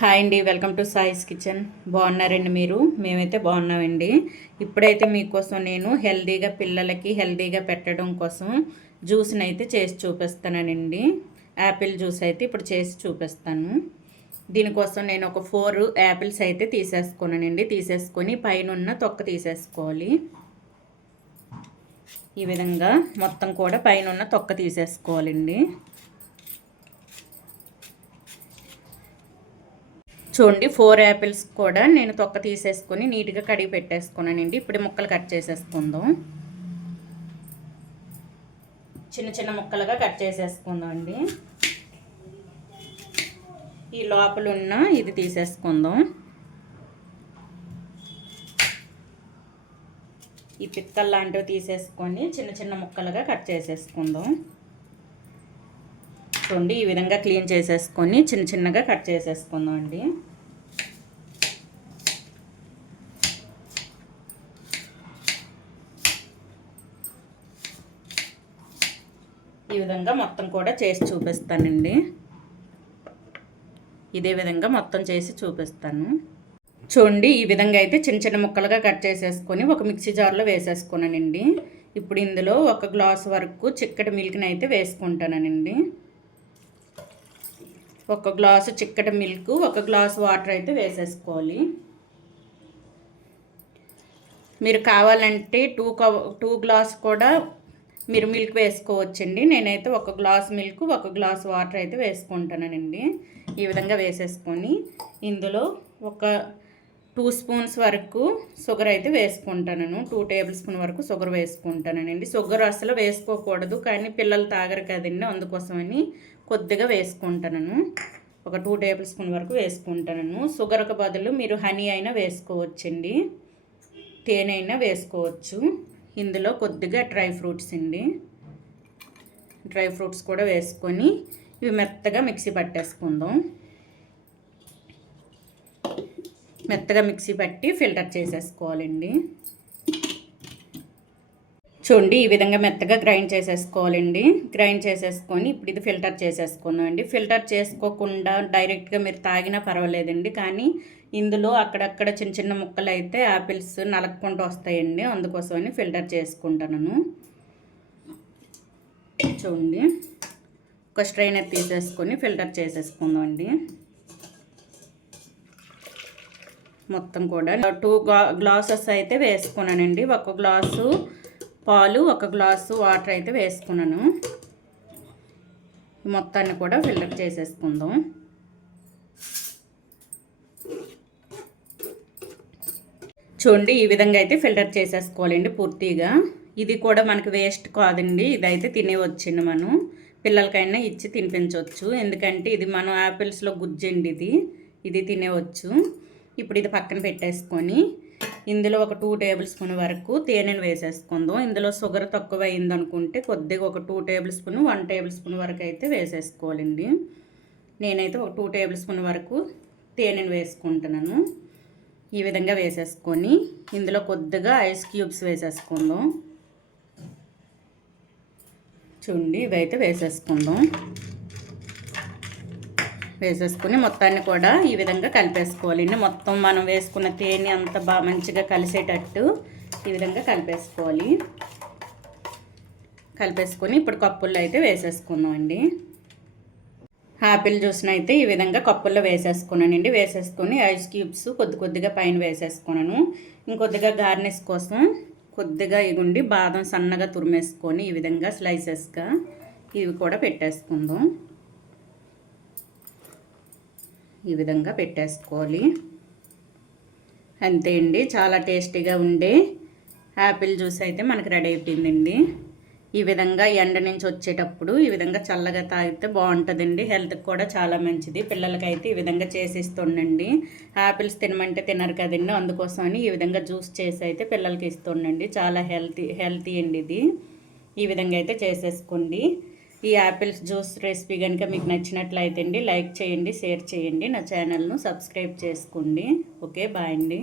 Hi అండి, welcome to సాయిస్ kitchen. బాగున్నారండి మీరు? మేమైతే బాగున్నామండి. ఇప్పుడైతే మీకోసం నేను పిల్లలకి హెల్దీగా పెట్టడం కోసం జ్యూస్ని అయితే చేసి చూపిస్తానండి. యాపిల్ జ్యూస్ అయితే ఇప్పుడు చేసి చూపిస్తాను. దీనికోసం నేను ఒక 4 యాపిల్స్ అయితే తీసేసుకొని పైన తొక్క తీసేసుకోవాలి. ఈ విధంగా మొత్తం కూడా పైన తొక్క తీసేసుకోవాలండి. చూడండి, 4 యాపిల్స్ కూడా నేను తొక్క తీసేసుకొని నీట్గా కడిగి పెట్టేసుకున్నానండి. ఇప్పుడు ముక్కలు కట్ చేసేసుకుందాం. చిన్న చిన్న ముక్కలుగా కట్ చేసేసుకుందాం అండి. ఈ లోపల ఉన్న ఇది తీసేసుకుందాం. ఈ పిక్కలు లాంటివి తీసేసుకొని చిన్న చిన్న ముక్కలుగా కట్ చేసేసుకుందాం. చూడండి, ఈ విధంగా క్లీన్ చేసేసుకొని చిన్న చిన్నగా కట్ చేసేసుకుందాం అండి. ఈ విధంగా మొత్తం కూడా చేసి చూపిస్తానండి. ఇదే విధంగా మొత్తం చేసి చూపిస్తాను. చూడండి, ఈ విధంగా అయితే చిన్న చిన్న ముక్కలుగా కట్ చేసేసుకొని ఒక మిక్సీ జార్లో వేసేసుకున్నానండి. ఇప్పుడు ఇందులో 1 గ్లాస్ వరకు చిక్కటి మిల్క్ని అయితే వేసుకుంటానండి. 1 గ్లాసు చిక్కటి మిల్క్, 1 గ్లాసు వాటర్ అయితే వేసేసుకోవాలి. మీరు కావాలంటే 2 గ్లాస్ కూడా మీరు మిల్క్ వేసుకోవచ్చండి. నేనైతే 1 గ్లాస్ మిల్క్, 1 గ్లాస్ వాటర్ అయితే వేసుకుంటానండి. ఈ విధంగా వేసేసుకొని ఇందులో ఒక 2 స్పూన్స్ వరకు షుగర్ అయితే వేసుకుంటాను. 2 టేబుల్ స్పూన్ వరకు షుగర్ వేసుకుంటానండి. షుగర్ అసలు వేసుకోకూడదు, కానీ పిల్లలు తాగరు కదండి, అందుకోసమని కొద్దిగా వేసుకుంటాను. ఒక 2 టేబుల్ స్పూన్ వరకు వేసుకుంటాను. షుగర్కి బదులు మీరు హనీ అయినా వేసుకోవచ్చండి, తేనె అయినా వేసుకోవచ్చు. ఇందులో కొద్దిగా డ్రై ఫ్రూట్స్ అండి, డ్రై ఫ్రూట్స్ కూడా వేసుకొని ఇవి మెత్తగా మిక్సీ పట్టేసుకుందాం. మెత్తగా మిక్సీ పట్టి ఫిల్టర్ చేసేసుకోవాలండి. చూడండి, ఈ విధంగా మెత్తగా గ్రైండ్ చేసేసుకోవాలండి. గ్రైండ్ చేసేసుకొని ఇప్పుడు ఇది ఫిల్టర్ చేసేసుకున్నాం అండి. ఫిల్టర్ చేసుకోకుండా డైరెక్ట్గా మీరు తాగినా పర్వాలేదండి, కానీ ఇందులో అక్కడక్కడ చిన్న చిన్న ముక్కలు అయితే యాపిల్స్ నలక్కుంటూ వస్తాయండి, అందుకోసమని ఫిల్టర్ చేసుకుంటాను. చూడండి, ఒక స్ట్రైనర్ తీసేసుకొని ఫిల్టర్ చేసేసుకుందాం అండి. మొత్తం కూడా 2 గ్లాసెస్ అయితే వేసుకున్నానండి. 1 గ్లాసు పాలు, 1 గ్లాసు వాటర్ అయితే వేసుకున్నాను. మొత్తాన్ని కూడా ఫిల్టర్ చేసేసుకుందాం. చూడండి, ఈ విధంగా అయితే ఫిల్టర్ చేసేసుకోవాలండి పూర్తిగా. ఇది కూడా మనకి వేస్ట్ కాదండి, ఇదైతే తినేవచ్చండి. మనం పిల్లలకైనా ఇచ్చి తినిపించవచ్చు, ఎందుకంటే ఇది మనం యాపిల్స్లో గుజ్జండి, ఇది తినేవచ్చు. ఇప్పుడు ఇది పక్కన పెట్టేసుకొని ఇందులో ఒక 2 టేబుల్ స్పూన్ వరకు తేనెను వేసేసుకుందాం. ఇందులో షుగర్ తక్కువ అయిందనుకుంటే కొద్దిగా ఒక 2 టేబుల్ స్పూన్, 1 టేబుల్ స్పూన్ వరకు అయితే వేసేసుకోవాలండి. నేనైతే ఒక 2 టేబుల్ స్పూన్ వరకు తేనెను వేసుకుంటున్నాను. ఈ విధంగా వేసేసుకొని ఇందులో కొద్దిగా ఐస్ క్యూబ్స్ వేసేసుకుందాం. చూడండి, ఇవైతే వేసేసుకుందాం. వేసేసుకుని మొత్తాన్ని కూడా ఈ విధంగా కలిపేసుకోవాలండి. మొత్తం మనం వేసుకున్న తేనె అంతా బాగా మంచిగా కలిసేటట్టు ఈ విధంగా కలిపేసుకోవాలి. కలిపేసుకొని ఇప్పుడు కప్పుల్లో అయితే వేసేసుకుందాం అండి. యాపిల్ జ్యూస్ని అయితే ఈ విధంగా కప్పుల్లో వేసేసుకున్నానండి. వేసేసుకొని ఐస్ క్యూబ్స్ కొద్దిగా పైన వేసేసుకున్నాను. ఇంకొద్దిగా గార్నిష్ కోసం కొద్దిగా ఇగుండి బాదం సన్నగా తురిమేసుకొని ఈ విధంగా స్లైసెస్గా ఇవి కూడా పెట్టేసుకుందాం. ఈ విధంగా పెట్టేసుకోవాలి. అంతే అండి, చాలా టేస్టీగా ఉండే యాపిల్ జ్యూస్ అయితే మనకు రెడీ అయిపోయిందండి. ఈ విధంగా ఎండ నుంచి వచ్చేటప్పుడు ఈ విధంగా చల్లగా తాగితే బాగుంటుందండి, హెల్త్కి కూడా చాలా మంచిది. పిల్లలకైతే ఈ విధంగా చేసిస్తుండండి. యాపిల్స్ తినమంటే తినరు కదండి, అందుకోసమని ఈ విధంగా జ్యూస్ చేసి అయితే పిల్లలకి ఇస్తుండండి. చాలా హెల్తీ అండి ఇది. ఈ విధంగా అయితే చేసేసుకోండి. ఈ యాపిల్స్ జ్యూస్ రెసిపీ కనుక మీకు నచ్చినట్లయితే అండి లైక్ చేయండి, షేర్ చేయండి, నా ఛానల్ను సబ్స్క్రైబ్ చేసుకోండి. ఓకే, బాయ్ అండి.